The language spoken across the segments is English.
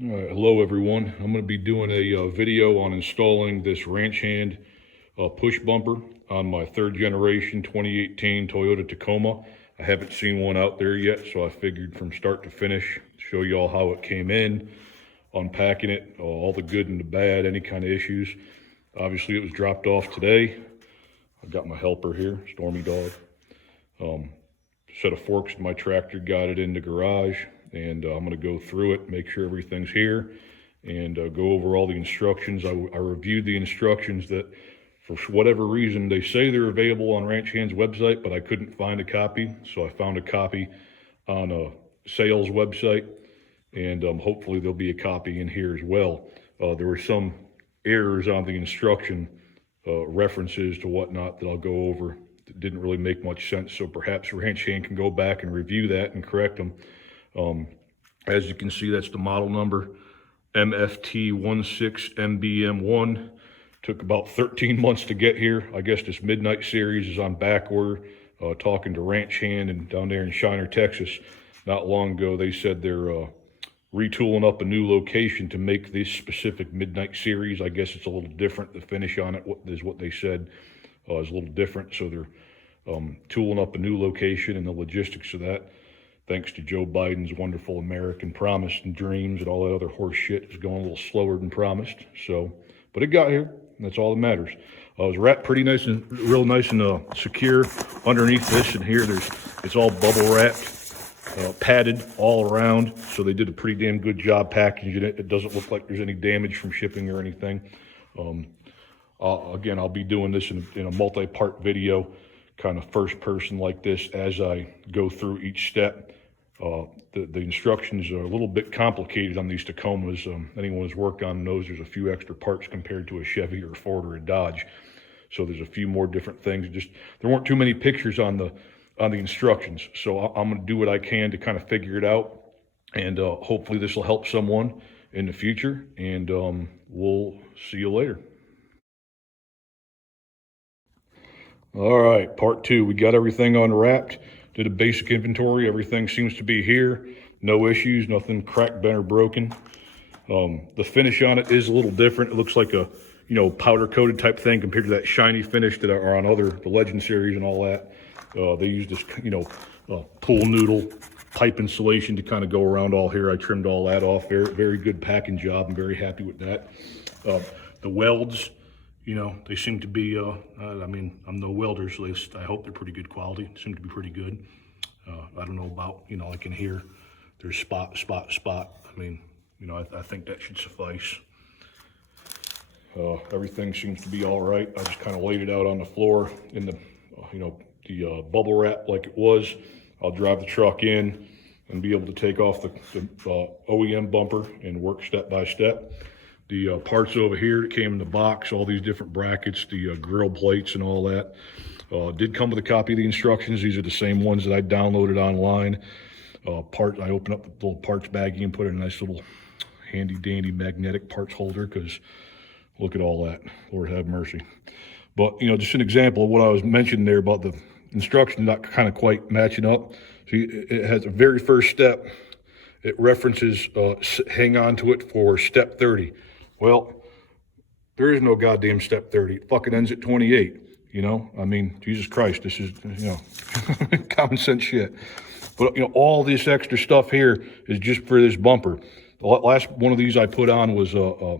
All right, hello everyone. I'm going to be doing a video on installing this ranch hand push bumper on my third generation 2018 Toyota Tacoma. I haven't seen one out there yet, so I figured from start to finish, show you all how it came in, unpacking it, all the good and the bad, any kind of issues. Obviously it was dropped off today. I've got my helper here, Stormy Dog. Set of forks to my tractor, got it in the garage, and I'm going to go through it, make sure everything's here, and go over all the instructions. I reviewed the instructions that, for whatever reason, they say they're available on Ranch Hand's website, but I couldn't find a copy, so I found a copy on a sales website, and hopefully there'll be a copy in here as well. There were some errors on the instruction references to whatnot that I'll go over. It didn't really make much sense, so perhaps Ranch Hand can go back and review that and correct them. As you can see, that's the model number, MFT16MBM1. Took about 13 months to get here. I guess this Midnight Series is on back order. Talking to Ranch Hand and down there in Shiner, Texas, not long ago, they said they're retooling up a new location to make this specific Midnight Series. I guess it's a little different. The finish on it is what they said is a little different. So they're tooling up a new location, and the logistics of that, thanks to Joe Biden's wonderful American promise and dreams and all that other horse shit, is going a little slower than promised. So, but it got here, and that's all that matters. It was wrapped pretty nice and real nice and secure underneath this, and here it's all bubble wrapped. Padded all around, so they did a pretty damn good job packaging it. It doesn't look like there's any damage from shipping or anything. Again, I'll be doing this in a multi-part video, kind of first person like this, as I go through each step. The instructions are a little bit complicated on these Tacomas. Anyone who's worked on knows there's a few extra parts compared to a Chevy or a Ford or a Dodge. So there's a few more different things. There weren't too many pictures on the instructions. So I'm going to do what I can to kind of figure it out. And hopefully this will help someone in the future. And we'll see you later. All right, part two. We got everything unwrapped. Did a basic inventory. Everything seems to be here. No issues, nothing cracked, bent, or broken. The finish on it is a little different. It looks like a, powder coated type thing compared to that shiny finish that are on the Legend series and all that. They use this, pool noodle pipe insulation to kind of go around all here. I trimmed all that off. Very, very good packing job. I'm very happy with that. The welds, they seem to be, I'm no welder, so I hope they're pretty good quality. They seem to be pretty good. I don't know about, like in here, there's spot. I think that should suffice. Everything seems to be all right. I just kind of laid it out on the floor in the, the bubble wrap like it was. I'll drive the truck in and be able to take off the OEM bumper and work step by step. The parts over here that came in the box, all these different brackets, the grill plates and all that, did come with a copy of the instructions. These are the same ones that I downloaded online. I opened up the little parts baggie and put in a nice little handy dandy magnetic parts holder, because look at all that, Lord have mercy. But, just an example of what I was mentioning there about the instructions not kind of quite matching up. See, it has a very first step. It references hang on to it for step 30. Well, there is no goddamn step 30. It fucking ends at 28, Jesus Christ, this is, common sense shit. But, all this extra stuff here is just for this bumper. The last one of these I put on was a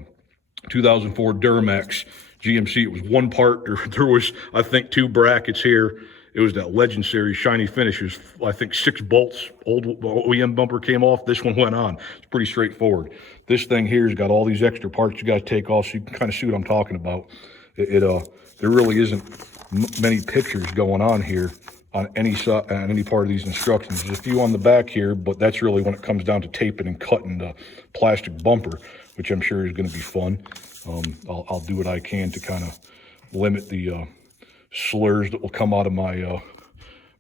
2004 Duramax GMC. It was one part. There was, I think, 2 brackets here. It was that Legend series shiny finish. It was, I think, 6 bolts. Old OEM bumper came off. This one went on. It's pretty straightforward. This thing here has got all these extra parts you got to take off, so you can kind of see what I'm talking about. There really isn't many pictures going on here on any part of these instructions. There's a few on the back here, but that's really when it comes down to taping and cutting the plastic bumper, which I'm sure is going to be fun. I'll do what I can to kind of limit the slurs that will come out of my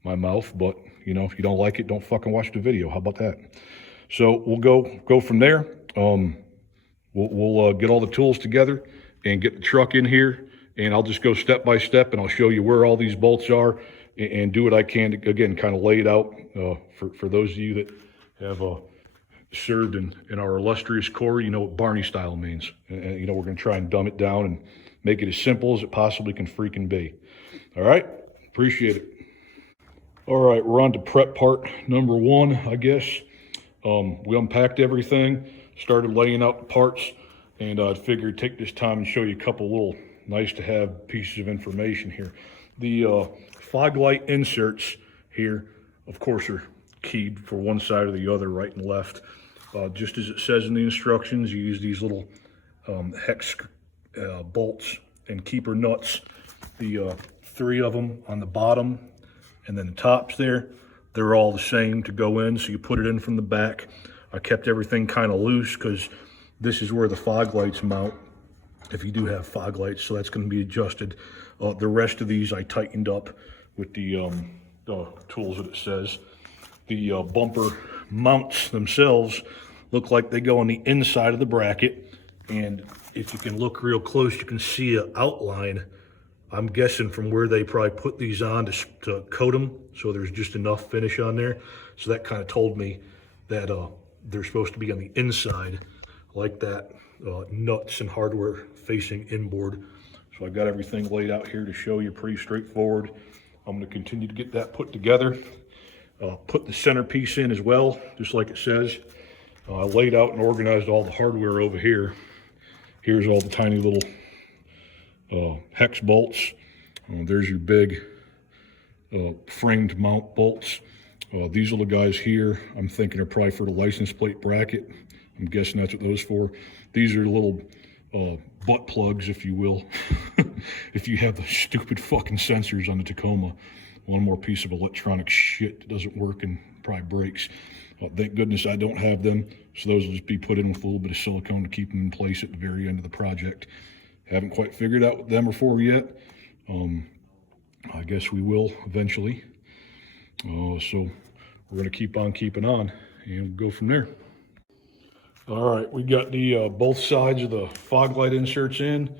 my mouth. But if you don't like it, don't fucking watch the video. How about that? So we'll go from there. We'll get all the tools together and get the truck in here, and I'll just go step by step, and I'll show you where all these bolts are, and do what I can to, again, kind of lay it out for those of you that have served in our illustrious Corps, you know what Barney style means. And you know, we're going to try and dumb it down and make it as simple as it possibly can freaking be. All right, appreciate it. All right, we're on to prep part number 1, I guess. We unpacked everything, started laying out the parts, and I figured take this time and show you a couple little nice to have pieces of information here. The fog light inserts here, of course, are keyed for one side or the other, right and left. Just as it says in the instructions, you use these little hex bolts and keeper nuts. The 3 of them on the bottom and then the tops there, they're all the same to go in, so you put it in from the back. I kept everything kind of loose because this is where the fog lights mount, if you do have fog lights, so that's going to be adjusted. The rest of these I tightened up with the tools that it says. The bumper mounts themselves look like they go on the inside of the bracket, and if you can look real close, you can see an outline. I'm guessing from where they probably put these on to coat them, so there's just enough finish on there. So that kind of told me that they're supposed to be on the inside like that, nuts and hardware facing inboard. So I got everything laid out here to show you, pretty straightforward. I'm going to continue to get that put together. Put the centerpiece in as well, just like it says. I laid out and organized all the hardware over here. Here's all the tiny little hex bolts. There's your big framed mount bolts. These little guys here, I'm thinking are probably for the license plate bracket. I'm guessing that's what those for. These are little butt plugs, if you will. If you have the stupid fucking sensors on the Tacoma, one more piece of electronic shit that doesn't work and probably breaks. Thank goodness I don't have them, so those will just be put in with a little bit of silicone to keep them in place at the very end of the project. Haven't quite figured out what them are for yet. I guess we will eventually. So we're going to keep on keeping on and go from there. All right, we got the both sides of the fog light inserts in.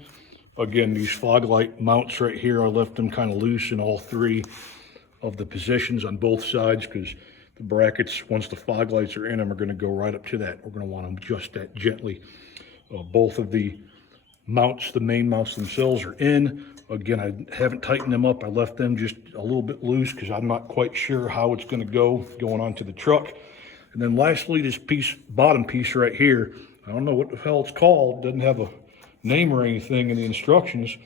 Again, these fog light mounts right here, I left them kind of loose in all 3 of the positions on both sides because the brackets, once the fog lights are in them, are going to go right up to that. We're going to want to adjust that gently. Both of the mounts, the main mounts themselves, are in. Again, I haven't tightened them up. I left them just a little bit loose because I'm not quite sure how it's going to go going onto the truck. And then lastly, this piece, bottom piece right here, I don't know what the hell it's called. Doesn't have a name or anything in the instructions,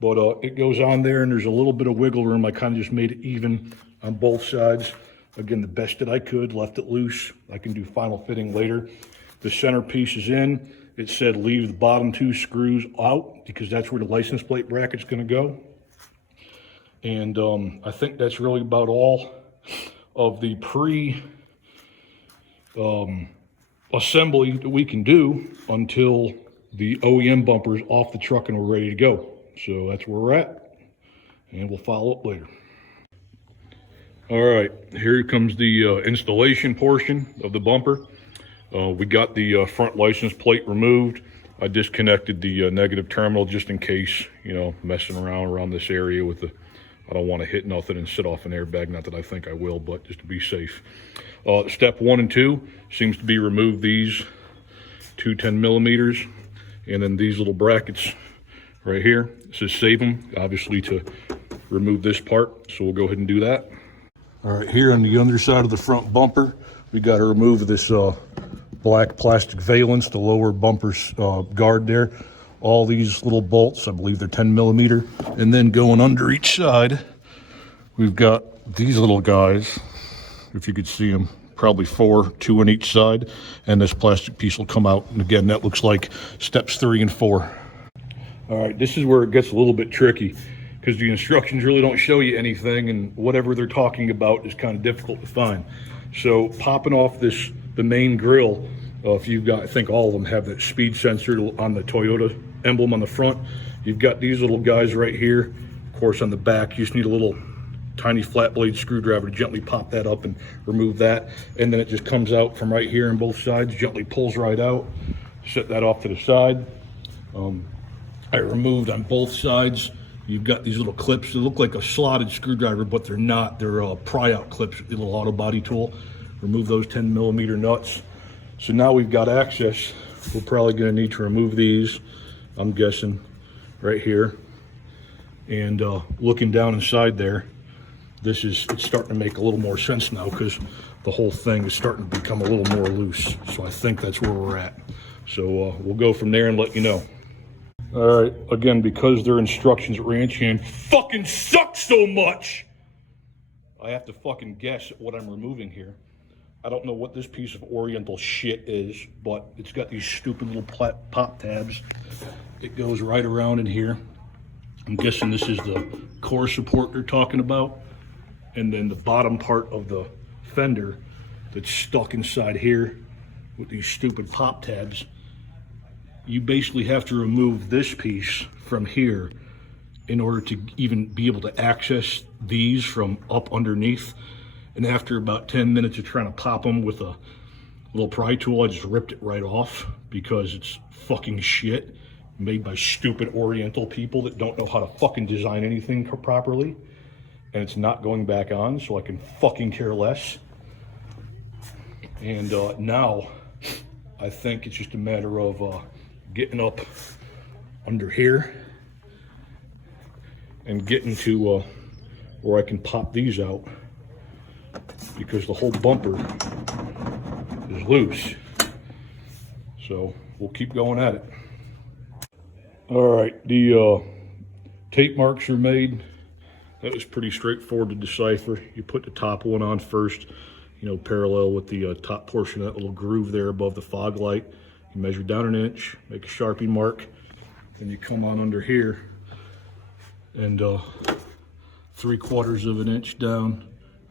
but it goes on there and there's a little bit of wiggle room. I kind of just made it even on both sides. Again, the best that I could, left it loose. I can do final fitting later. The center piece is in. It said leave the bottom 2 screws out because that's where the license plate bracket's going to go. And I think that's really about all of the assembly that we can do until the OEM bumper's off the truck and we're ready to go. So that's where we're at, and we'll follow up later. All right, here comes the installation portion of the bumper. We got the front license plate removed. I disconnected the negative terminal just in case, you know, messing around this area with the, I don't want to hit nothing and set off an airbag. Not that I think I will, but just to be safe. Step 1 and 2 seems to be remove these 2 10mm, and then these little brackets right here. It says save them, obviously, to remove this part. So we'll go ahead and do that. All right, here on the underside of the front bumper, we got to remove this black plastic valance, the lower bumper's guard there. All these little bolts, I believe they're 10mm. And then going under each side, we've got these little guys, if you could see them, probably 4, 2 on each side. And this plastic piece will come out. And again, that looks like steps 3 and 4. All right, this is where it gets a little bit tricky because the instructions really don't show you anything, and whatever they're talking about is kind of difficult to find. So popping off the main grill, if you've got, I think all of them have that speed sensor on the Toyota emblem on the front. You've got these little guys right here. Of course, on the back, you just need a little tiny flat blade screwdriver to gently pop that up and remove that. And then it just comes out from right here on both sides, gently pulls right out. Set that off to the side. I removed on both sides. You've got these little clips. They look like a slotted screwdriver, but they're not. They're pry out clips with the little auto body tool. Remove those 10mm nuts. So now we've got access. We're probably gonna need to remove these, I'm guessing, right here. And looking down inside there, it's starting to make a little more sense now because the whole thing is starting to become a little more loose. So I think that's where we're at. So we'll go from there and let you know. All right, again, because their instructions at Ranch Hand fucking suck so much, I have to fucking guess at what I'm removing here. I don't know what this piece of Oriental shit is, but it's got these stupid little pop tabs. It goes right around in here. I'm guessing this is the core support they're talking about. And then the bottom part of the fender that's stuck inside here with these stupid pop tabs. You basically have to remove this piece from here in order to even be able to access these from up underneath. And after about 10 minutes of trying to pop them with a little pry tool, I just ripped it right off because it's fucking shit made by stupid Oriental people that don't know how to fucking design anything properly. And it's not going back on, so I can fucking care less. And now I think it's just a matter of getting up under here and getting to where I can pop these out, because the whole bumper is loose. So we'll keep going at it. All right, the tape marks are made. That was pretty straightforward to decipher. You put the top one on first, you know, parallel with the top portion of that little groove there above the fog light. You measure down an inch, make a Sharpie mark, then you come on under here and 3/4 of an inch down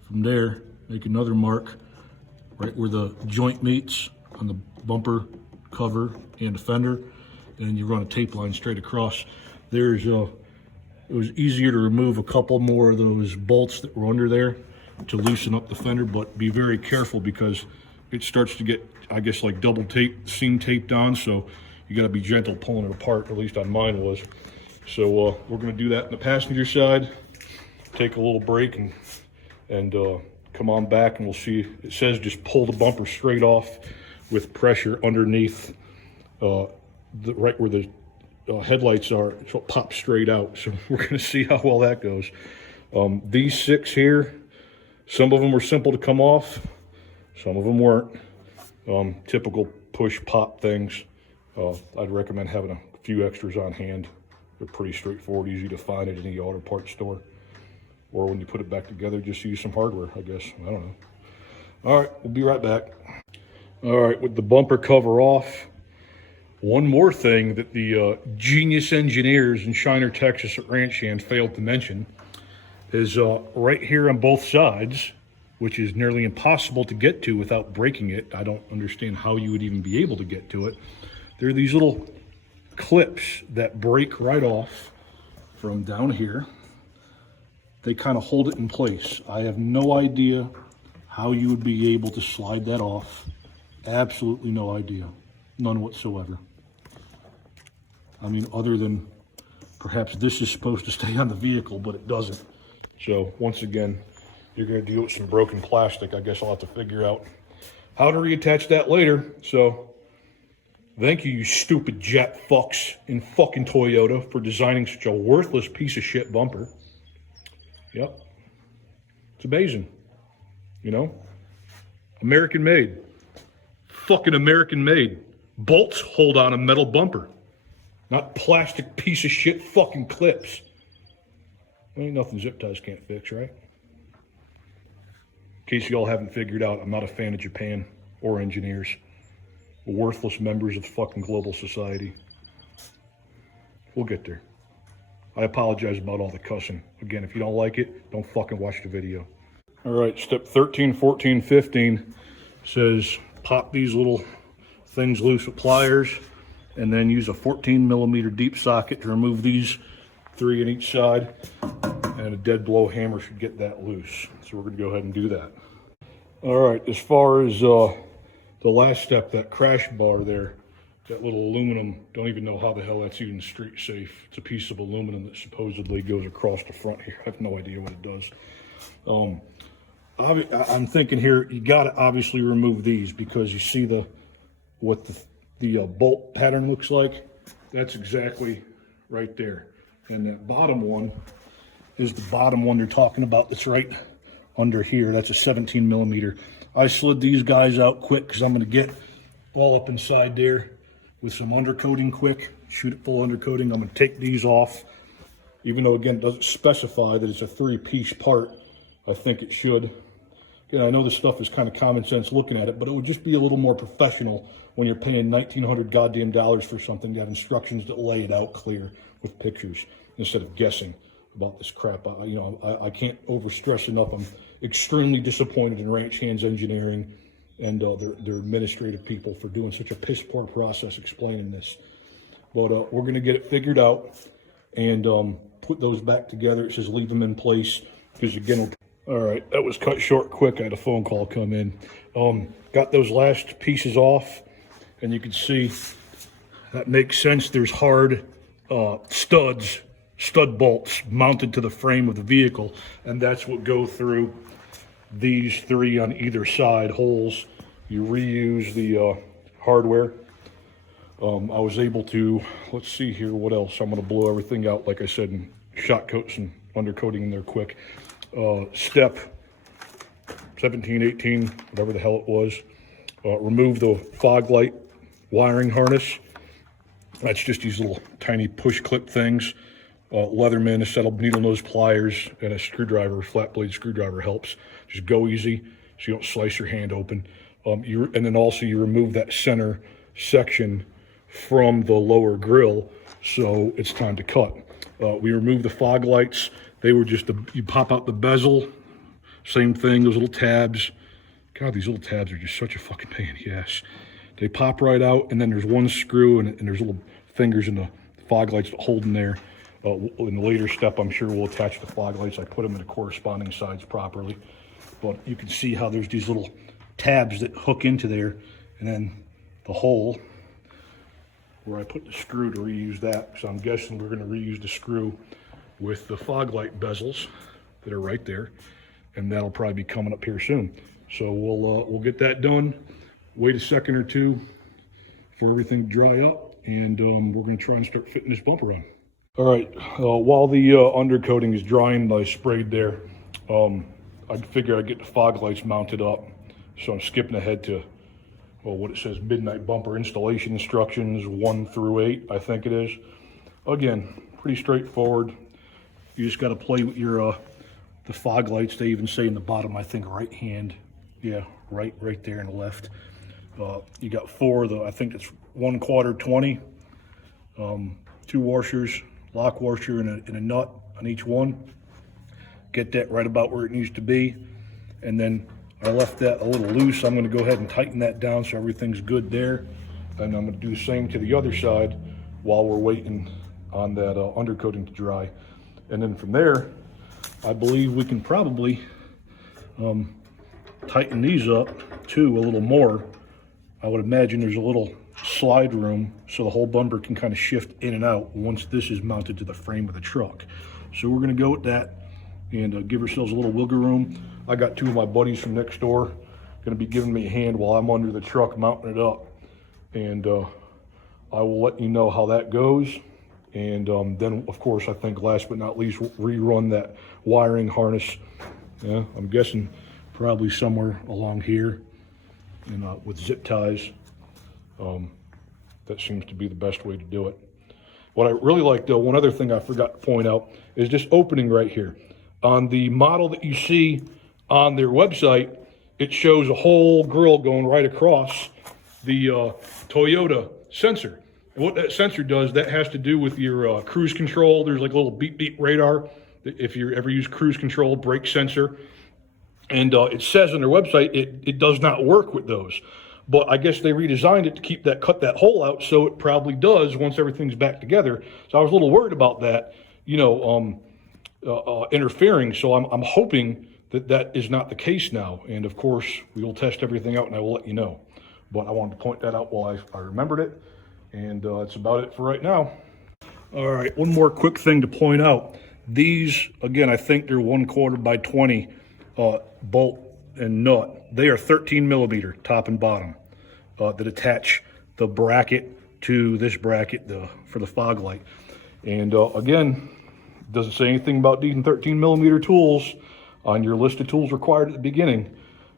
from there, make another mark right where the joint meets on the bumper cover and the fender, and then you run a tape line straight across. It was easier to remove a couple more of those bolts that were under there to loosen up the fender, but be very careful because it starts to get, I guess, like double tape, seam taped on, so you gotta be gentle pulling it apart, at least on mine was. So we're gonna do that on the passenger side, take a little break and come on back and we'll see. It says just pull the bumper straight off with pressure underneath right where the headlights are, so it pops straight out. So we're gonna see how well that goes. These 6 here, some of them were simple to come off, some of them weren't. Typical push pop things. I'd recommend having a few extras on hand. They're pretty straightforward, easy to find at any auto parts store. Or when you put it back together, just use some hardware, I guess. I don't know. All right, we'll be right back. All right, with the bumper cover off, one more thing that the genius engineers in Shiner, Texas at Ranch Hand failed to mention is right here on both sides, which is nearly impossible to get to without breaking it. I don't understand how you would even be able to get to it. There are these little clips that break right off from down here. They kind of hold it in place. I have no idea how you would be able to slide that off. Absolutely no idea. None whatsoever. I mean, other than perhaps this is supposed to stay on the vehicle, but it doesn't. So once again, you're gonna deal with some broken plastic. I guess I'll have to figure out how to reattach that later. So thank you, you stupid jet fucks in fucking Toyota, for designing such a worthless piece of shit bumper. Yep, it's amazing, you know? American made, fucking American made. Bolts hold on a metal bumper, not plastic piece of shit fucking clips. Ain't nothing zip ties can't fix, right? In case y'all haven't figured out, I'm not a fan of Japan or engineers. Worthless members of the fucking global society. We'll get there. I apologize about all the cussing. Again, if you don't like it, don't fucking watch the video. All right, step 13, 14, 15 says pop these little things loose with pliers and then use a 14mm deep socket to remove these 3 on each side, and a dead blow hammer should get that loose. So we're gonna go ahead and do that. All right, as far as the last step, that crash bar there, that little aluminum, don't even know how the hell that's even street safe. It's a piece of aluminum that supposedly goes across the front here. I have no idea what it does. I'm thinking here, you gotta obviously remove these because you see the what the bolt pattern looks like. That's exactly right there. And that bottom one is the bottom one they're talking about that's right under here. That's a 17 millimeter. I slid these guys out quick because I'm going to get all up inside there with some undercoating quick, shoot it full undercoating. I'm going to take these off, even though, again, it doesn't specify that it's a 3-piece part. I think it should. Again, I know this stuff is kind of common sense looking at it, but it would just be a little more professional when you're paying $1,900 goddamn dollars for something. You have instructions that lay it out clear with pictures instead of guessing about this crap. I can't overstress enough. I'm extremely disappointed in Ranch Hands Engineering and their administrative people for doing such a piss poor process explaining this. But we're going to get it figured out and put those back together. It says leave them in place because, again, all right, that was cut short quick. I had a phone call come in. Got those last pieces off, and you can see that makes sense. There's hard stud bolts mounted to the frame of the vehicle, and that's what go through these 3 on either side holes. You reuse the hardware. I was able to, let's see here, what else? I'm going to blow everything out, like I said, and shot coats and undercoating in there quick. Step 17, 18, whatever the hell it was. Remove the fog light wiring harness. That's just these little tiny push clip things. Leatherman, a set of needle nose pliers, and a screwdriver, flat blade screwdriver helps. Just go easy so you don't slice your hand open. And then also you remove that center section from the lower grill, so it's time to cut. We removed the fog lights. They were just, you pop out the bezel, same thing, those little tabs. God, these little tabs are just such a fucking pain in the ass. They pop right out, and then there's one screw, and there's little fingers in the fog lights that hold in there. In the later step, I'm sure we'll attach the fog lights. I put them in the corresponding sides properly. But you can see how there's these little tabs that hook into there, and then the hole where I put the screw to reuse that. So I'm guessing we're going to reuse the screw with the fog light bezels that are right there, and that'll probably be coming up here soon. So we'll get that done. Wait a second or two for everything to dry up, and we're going to try and start fitting this bumper on. All right, while the undercoating is drying, I sprayed there. I figured I'd get the fog lights mounted up, so I'm skipping ahead to what it says, midnight bumper installation instructions 1 through 8, I think it is. Again, pretty straightforward. You just got to play with your the fog lights. They even say in the bottom, I think, right hand. Yeah, right there in the left. You got 4 of the, I think it's 1/4 20, 2 washers, lock washer, and a nut on each one. Get that right about where it needs to be. And then I left that a little loose. I'm going to go ahead and tighten that down so everything's good there. And I'm going to do the same to the other side while we're waiting on that undercoating to dry. And then from there, I believe we can probably tighten these up too a little more. I would imagine there's a little slide room so the whole bumper can kind of shift in and out once this is mounted to the frame of the truck. So we're going to go with that and give ourselves a little wiggle room. I got 2 of my buddies from next door going to be giving me a hand while I'm under the truck mounting it up, and I will let you know how that goes. And then, of course, I think last but not least, rerun that wiring harness. Yeah, I'm guessing probably somewhere along here, and with zip ties. That seems to be the best way to do it. What I really like, though, one other thing I forgot to point out is this opening right here. On the model that you see on their website, it shows a whole grill going right across the Toyota sensor. And what that sensor does, that has to do with your cruise control. There's like a little beep beep radar if you ever use cruise control, brake sensor. And it says on their website it does not work with those. But I guess they redesigned it to cut that hole out, so it probably does once everything's back together. So I was a little worried about that, interfering. So I'm hoping that is not the case now. And of course, we will test everything out and I will let you know. But I wanted to point that out while I remembered it. And that's about it for right now. All right, one more quick thing to point out. These, again, I think they're 1/4 by 20 bolt and nut. They are 13 millimeter top and bottom that attach the bracket to this bracket for the fog light. And again, doesn't say anything about needing 13 millimeter tools on your list of tools required at the beginning.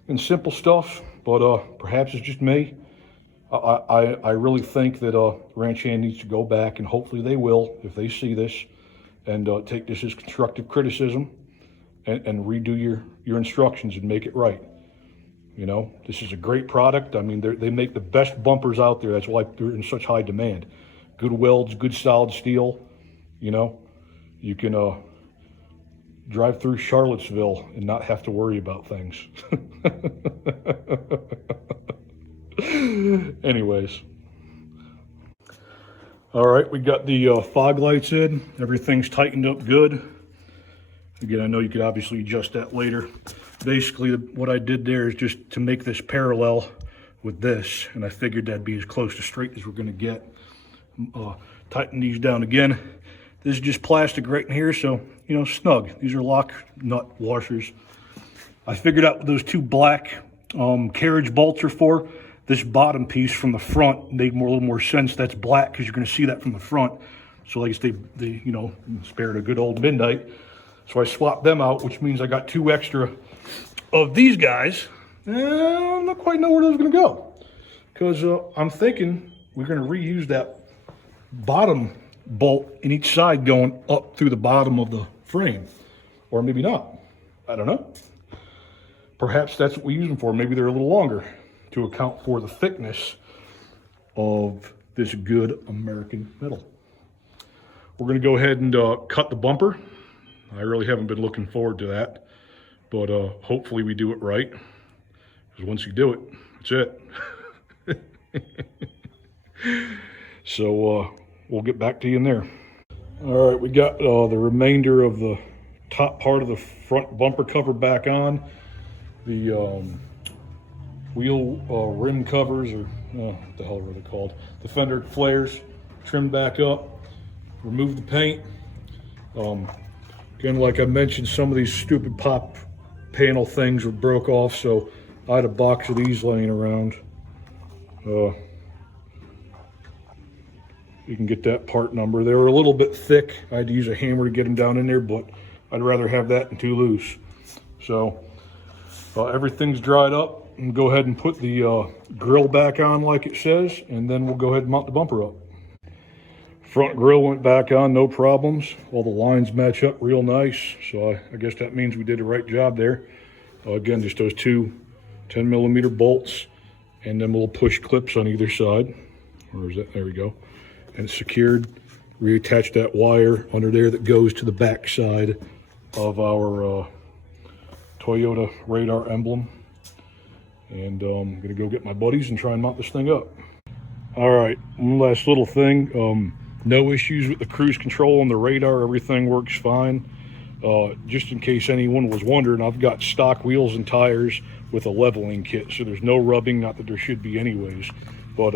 And simple stuff, but perhaps it's just me. I really think that ranch hand needs to go back, and hopefully they will if they see this, and take this as constructive criticism and redo your instructions and make it right. You know, this is a great product. I mean, they make the best bumpers out there. That's why they're in such high demand. Good welds, good solid steel. You know, you can drive through Charlottesville and not have to worry about things. Anyways. All right, we got the fog lights in. Everything's tightened up good. Again, I know you could obviously adjust that later. Basically, what I did there is just to make this parallel with this, and I figured that'd be as close to straight as we're gonna get. Tighten these down again. This is just plastic right in here, so, you know, snug. These are lock nut washers. I figured out what those two black carriage bolts are for. This bottom piece from the front made a little more sense. That's black because you're going to see that from the front. So I guess they you know, spared a good old midnight. So I swapped them out, which means I got 2 extra of these guys. I'm not quite know where those are going to go, because I'm thinking we're going to reuse that bottom bolt in each side going up through the bottom of the frame, or maybe not. I don't know. Perhaps that's what we use them for. Maybe they're a little longer to account for the thickness of this good American metal. We're going to go ahead and cut the bumper. I really haven't been looking forward to that, but hopefully we do it right, because once you do it, that's it. So we'll get back to you in there. All right, we got the remainder of the top part of the front bumper cover back on. The wheel rim covers, or what the hell are they called? The fender flares, trimmed back up, remove the paint. Again, like I mentioned, some of these stupid pop panel things were broke off, so I had a box of these laying around. You can get that part number. They were a little bit thick. I had to use a hammer to get them down in there, but I'd rather have that than too loose. So everything's dried up. And go ahead and put the grill back on like it says, and then we'll go ahead and mount the bumper up. Front grill went back on, no problems. All the lines match up real nice, so I guess that means we did the right job there. Again, just those 2 10 millimeter bolts and then little push clips on either side. Where is that? There we go. And it's secured. Reattach that wire under there that goes to the back side of our Toyota radar emblem. And I'm gonna go get my buddies and try and mount this thing up. All right, one last little thing. No issues with the cruise control and the radar. Everything works fine. Just in case anyone was wondering, I've got stock wheels and tires with a leveling kit, so there's no rubbing, not that there should be anyways. But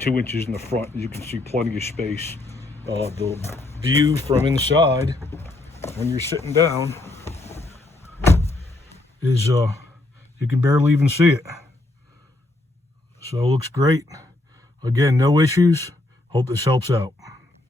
2 inches in the front, you can see plenty of space. The view from inside, when you're sitting down, is you can barely even see it. So it looks great. Again, no issues. Hope this helps out.